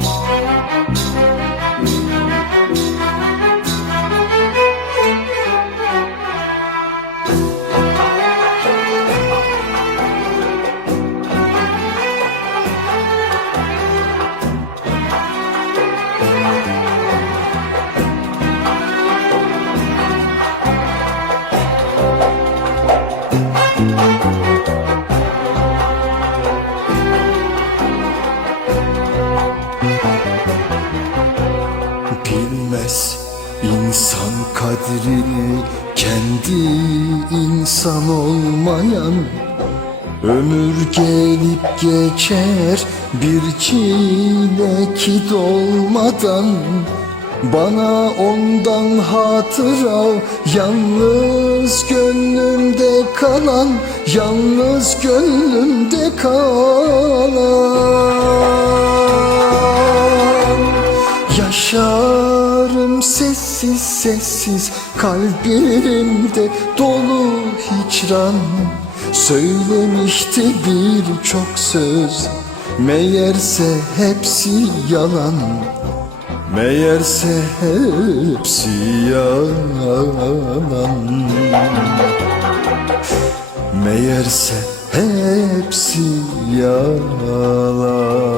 Bye. Bilmez insan kadrini Kendi insan olmayan. Ömür gelip geçer bir çile ki dolmadan. Bana ondan hatıra Yalnız gönlümde kalan Yalnız gönlümde kalan. Yaşarım sessiz sessiz kalbimde dolu hicran. Söylemişti birçok söz Meğerse hepsi yalan. Meğerse hepsi yalan. Meğerse hepsi yalan